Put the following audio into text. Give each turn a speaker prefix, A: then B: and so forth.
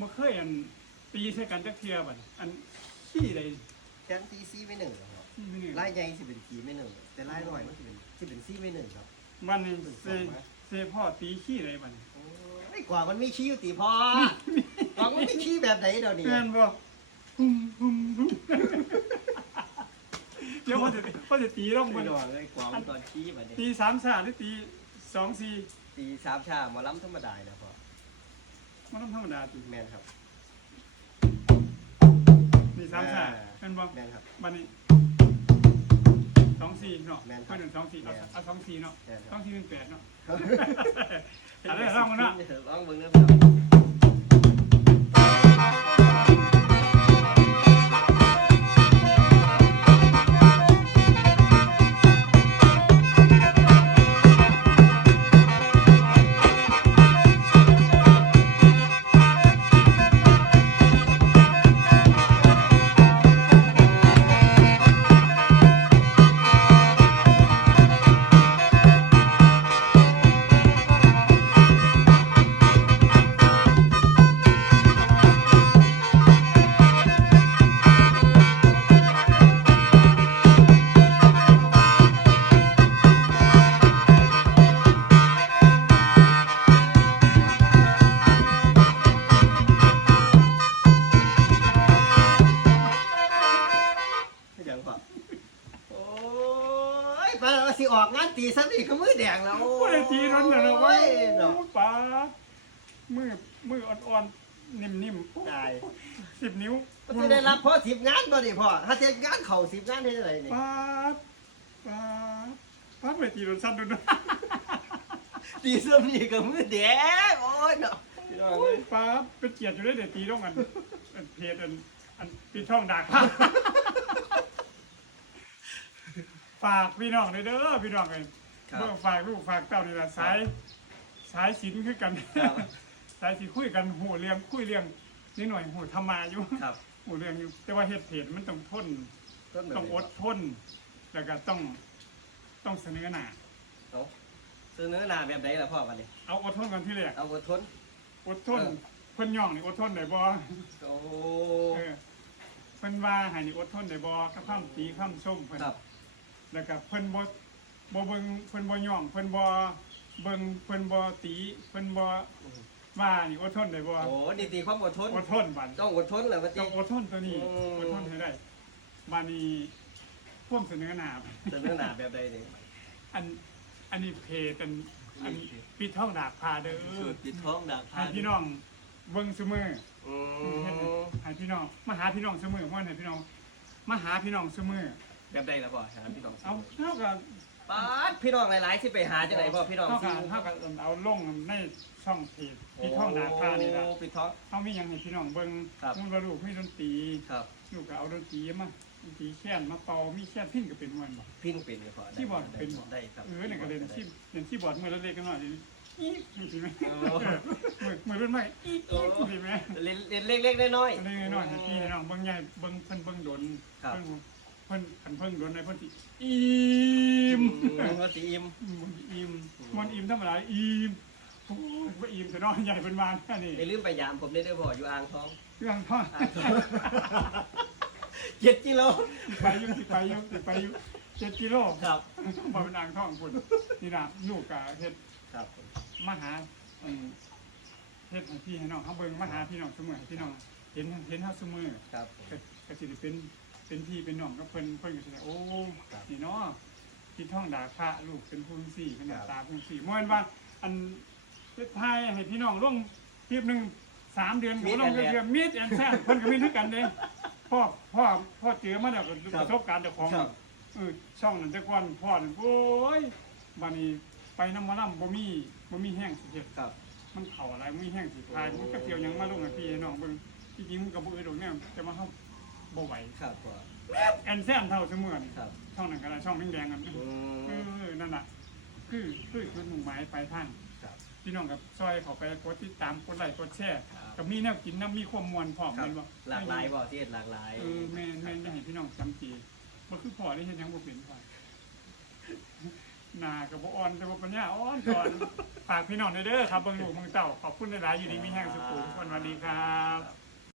A: บ่เคยอันตีใส่กันจักเทียบัดอันขี้ใด
B: แทนที่ซีไม่หนึ่งครับ
A: ขี้ไม่นี่
B: ลายใหญ่สิเป็นขีไม่หนึ่งแต่ลายน้อยมันสิเป็นสิเป็นซีไม่หนึ่งครับ
A: วันนี้เซเซพ่อตีขี้ใดบัดนี้
B: โอ้ยกว่ามันมีขี้อยู่ตีพอกว่ามันมีขี้แบบไหนเดี๋ยวนี้
A: เตือนบ่หุ่มหุ่มหุ่มเดี๋ยวพ่อจะพ่อจะตีร่อง
B: ไม่
A: มัน
B: ดองเลยกว่ามันตอนขี้แบบนี้
A: ตีสามชาหรือตีสองสี่
B: ตีสามชาหมอล้ำธรรมดานะพ่อ
A: มันต้องธรรมดาตี
B: แมนครับ
A: ตีสามชา
B: อ่า
A: เป็นบ่
B: แมนครับ
A: บัดนี้สองสี่เนาะ
B: แม่นครับ
A: เพื่อนหนึ่งสองสี่เอา
B: แม่น
A: เอาสองสี่เนาะ
B: แม่นครับ
A: สองสี่หนึ่งแปดเนาะอะไรลองมาเนาะ
B: ลองมึงนะพี่น้อ ไปเราสิออกงานตีสักนี่ก็มือแดงแล้ว
A: โอ้ยตีนั่นน่ะเนาะ
B: โอ้
A: เว้
B: ย
A: ย
B: เนาะ
A: ป้าดมือมืออ่อนๆ นิ่ม
B: ตาย
A: ๆสิบนิ้ว
B: ก็จะได้รับพ่อสิบงานบ่ดิพ่อถ้าเจ็ดงานเข่าสิบงานได้เท่าไหร่นี่
A: ป้าดป้าดป้าดไปตีโดนสั้นโดนนะ
B: ตีเสื้อนี่ก็มือแดงโอ้ยเนาะพี่น้อง
A: โอ้
B: เอ้
A: ย
B: ย
A: ป้าดเป็นเกียรติอยู่ได้เดี๋ยวตีต้องกันอันเพจอันอันปีท่องดากผ้า ฝากพี่น้องเลยเด้อพี่น้องเลย
B: ครับ
A: เมื่อฝากลูกฝากเต้านี่ละสายสายสินคือกัน
B: ครับ
A: สายสิคุยกันหูเรียงคุยเรียงนิดหน่อยหูธรรมาอยู่
B: ครับ
A: หูเรียงอยู่ แต่ว่าเฮ็ดเพจมันต้องทน
B: ต้นแบบ
A: ต้อง
B: นี้
A: อดทนแล้วก็ต้องต้องเสนอหน้า
B: เอาซื้อเนื้อหนาแบบไหนล่ะพ่อมาดิ
A: เอาอดทนกันที่แรก
B: เอาอดทน
A: อดทน
B: เออ
A: เพิ่นย่องนี่อดทนได้บ่
B: โอ้
A: เออเพิ่นว่าให้นี่อดทนได้บ่กับคำตีคำชมเพิ่น
B: ครับ
A: แล้วก็เพิ่นบ่บ่เบิ่งเพิ่นบ่ย่องเพิ่นบ่เบิ่งเพิ่นบ่ตีเพิ่นบ่ว่านี่อดทนได้บ่
B: โอ้ดีตีความอดทน
A: อดทนบัด
B: ต้องอดทนเหรอวะ
A: ต้
B: ติ
A: องอดทนตัวนี้
B: อืม
A: อดทนให้ได้บานี้พ่วงเสนอหน้า
B: ซื้อเนื้อหนาแบบใดนี่
A: อันอันนี้เพจอันอันปิดท่องดาบพาเด้อ
B: สูตรปิดท้องดัก
A: ให้พี่น้องเบิ่งซุมือ
B: อื
A: เฮ็ด
B: ม
A: ให้พี่น้องมาหาพี่น้องซุมือเพราะให้พี่น้องมาหาพี่น้องซุมือ
B: แบบใดล่ะพ่อหาพี่น้อง
A: เอาเท่ากับ
B: ป้าดพี่น้องหลายๆที่ไปหาจังไหนพ่อพี่น้อง
A: เท่ากับเท่ากับเอาลงในช่องเพจปิดท่องดาบพานี่ล่ะ
B: โอ้ปิดท้อง
A: เฮามีหยังให้พี่น้องเบิ่ง
B: ครับ
A: มันว่าลูกมีดนตรี
B: ครับ
A: ลูกก็เอาดนตรีมาดนตรีแค้นมาเป่ามีแค้นพิ้นก็เป็นมันบ่
B: พิ้งเป็นเลยพ่อ
A: ที่บอร์ดเป็นบ่
B: ได้ครับ
A: เออเนี่ยก็เล่นที่เล่นที่บอร์ดมือละเล็กกันหน่อยดิอีกสิไหม
B: โอ้
A: มือมือรุ่นใหม่อีกอีกสิไหม
B: เล่นเล่นเล็กๆน้อย
A: เล็กน้อยให้พี่น้องเบิ่งใหญ่เบิ่งเพิ่นเบิ่งโดน
B: ครับ
A: เพิ่นเพิ่นคันเพิ่งโดนในเพิ่นสิอิ
B: ๆ
A: ม
B: ว่าตีอิ่ม
A: มันอิมมันอิมธรรมดาอิมโอ้ยบ่อิมแต่น้อยใหญ่เป็นวานแค่นี้
B: อย่าลืมไปยามผมได้ด้วยพ่ออยู่อ่างทอง
A: เรื่องพ่อ
B: อ่างทองเจ็ดกิโล
A: ไปอยุ่สิไปอยุ่สิไปอยุ่เจ็ดกิโล
B: ครับ
A: มาเป็นอ่างท่องคุณนี่นะลูกกะเฮ็ด
B: ครับ
A: มาหาอืมเฮ็ดให้พี่ให้น้องเขาเบิ่งมาหาพี่น้องเสมอให้พี่น้องเห็นเห็นเฮาเสมอ
B: ครับ
A: ก็ก็สิได้เป็น เป็นพี่เป็นน้องกับเพิ่นเพิ่นก็สิได้โอ้
B: ครับ
A: นี่เนาะคิดท่องด่าพระลูกเป็นผู้สี่ขนาด
B: ครับ
A: ตาผู้สี่ม่วนว่า อันเฮ็ดทายให้พี่น้องลงคลิปหนึงสามเดือนก็ลงเดือนมิดแอนแซ่เพิ่นก็มีคือกันเด้พ่อพ่อพ่อเจอมาแล้วก็ประสบการณ์เจ้าของ
B: ครับ
A: เออช่องนั้นแต่ก่อนพ่อนี่โอ้ยบัดนี้ไปน้ำมันำบ่มีบ่มีแห้งสิเฮ็ด
B: ครับ
A: มันเผาอะไรมันมีแห้งสิทายมันก็เกี่ยวหยังมาลงให้พี่ให้น้องเบิ่งจริงๆมันก็บ่อื่นดอกแนวแต่ว่าเฮา บ่ไหว
B: ครับพ่อ
A: แอนแซนเท่าเสมอนี่
B: ครับ
A: ช่องนั้นก็ได้ช่องแดงๆกัน
B: อื
A: เอ
B: ม
A: อนั่นน่ะคือคือจุดมุ่งหมายปลายทาง
B: ครับ
A: พี่น้องกับซอยเขาไปกดติดตามกดไลค์กดแชร์
B: ครับ
A: กับมีแนวกินน้ำมีความมวลพร้อม
B: ครับ
A: แม่นบ่
B: หลากหลายบ่ที่เฮ็ดหลากหลาย
A: เออแม่นแม่นอยากให้พี่น้องจำจีบ่คือพ่อได้เฮ็ดหยังบ่เป็นพ่อหน้ากับบ่อ่อนแต่บ่ปัญญาอ่อนก่อนฝากพี่น้องด้วยเด้อครับเบิ่งลูกเบิ่งเต้าขอบคุณหลายๆอยู่ดีมีแห้งสุขุมคนสวัสดีครับ